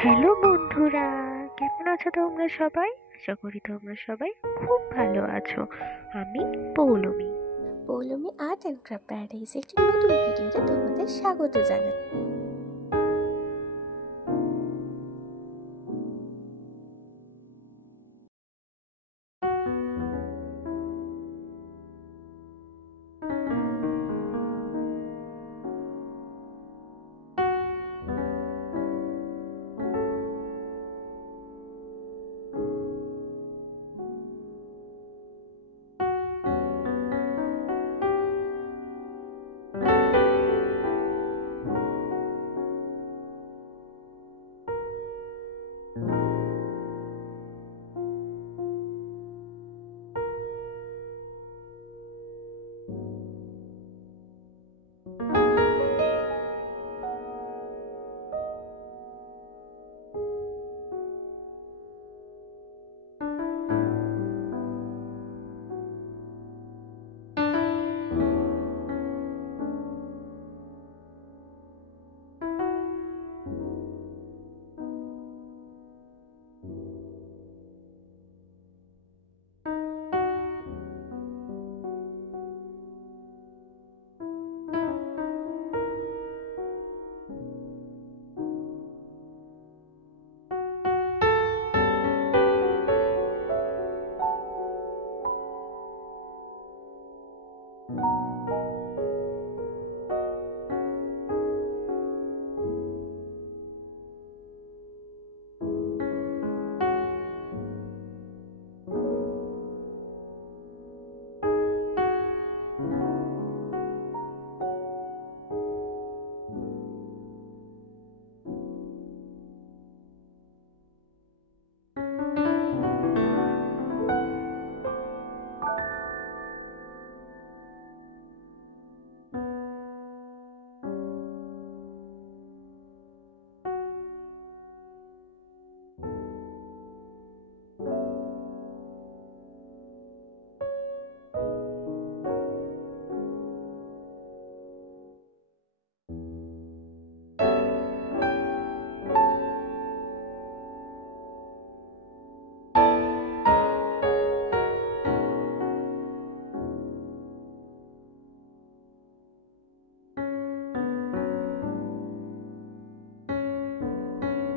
Hello বন্ধুরা, কেমন আছো তোমরা সবাই? আশা করি তোমরা সবাই খুব ভালো আছো। আমি Poulami. Poulami art and craft paradise একটি নতুন ভিডিওতে তোমাদের স্বাগত জানাই।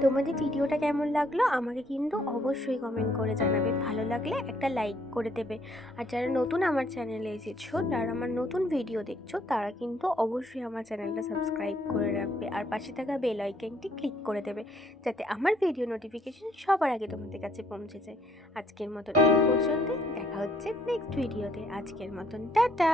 তোমাদের ভিডিওটা কেমন লাগলো আমাকে কিন্তু অবশ্যই কমেন্ট করে জানাবে। ভালো লাগলে একটা লাইক করে দেবে। আর যারা নতুন আমার চ্যানেলে এসেছো, যারা আমার নতুন ভিডিও দেখছো, তারা কিন্তু অবশ্যই আমার চ্যানেলটা সাবস্ক্রাইব করে রাখবে আর পাশে থাকা বেল আইকনটি ক্লিক করে দেবে, যাতে আমার ভিডিও নোটিফিকেশন সবার আগে তোমাদের কাছে পৌঁছে যায়। আজকের মতন এই পর্যন্ত, দেখা হচ্ছে নেক্সট ভিডিওতে। আজকের মতন টাটা।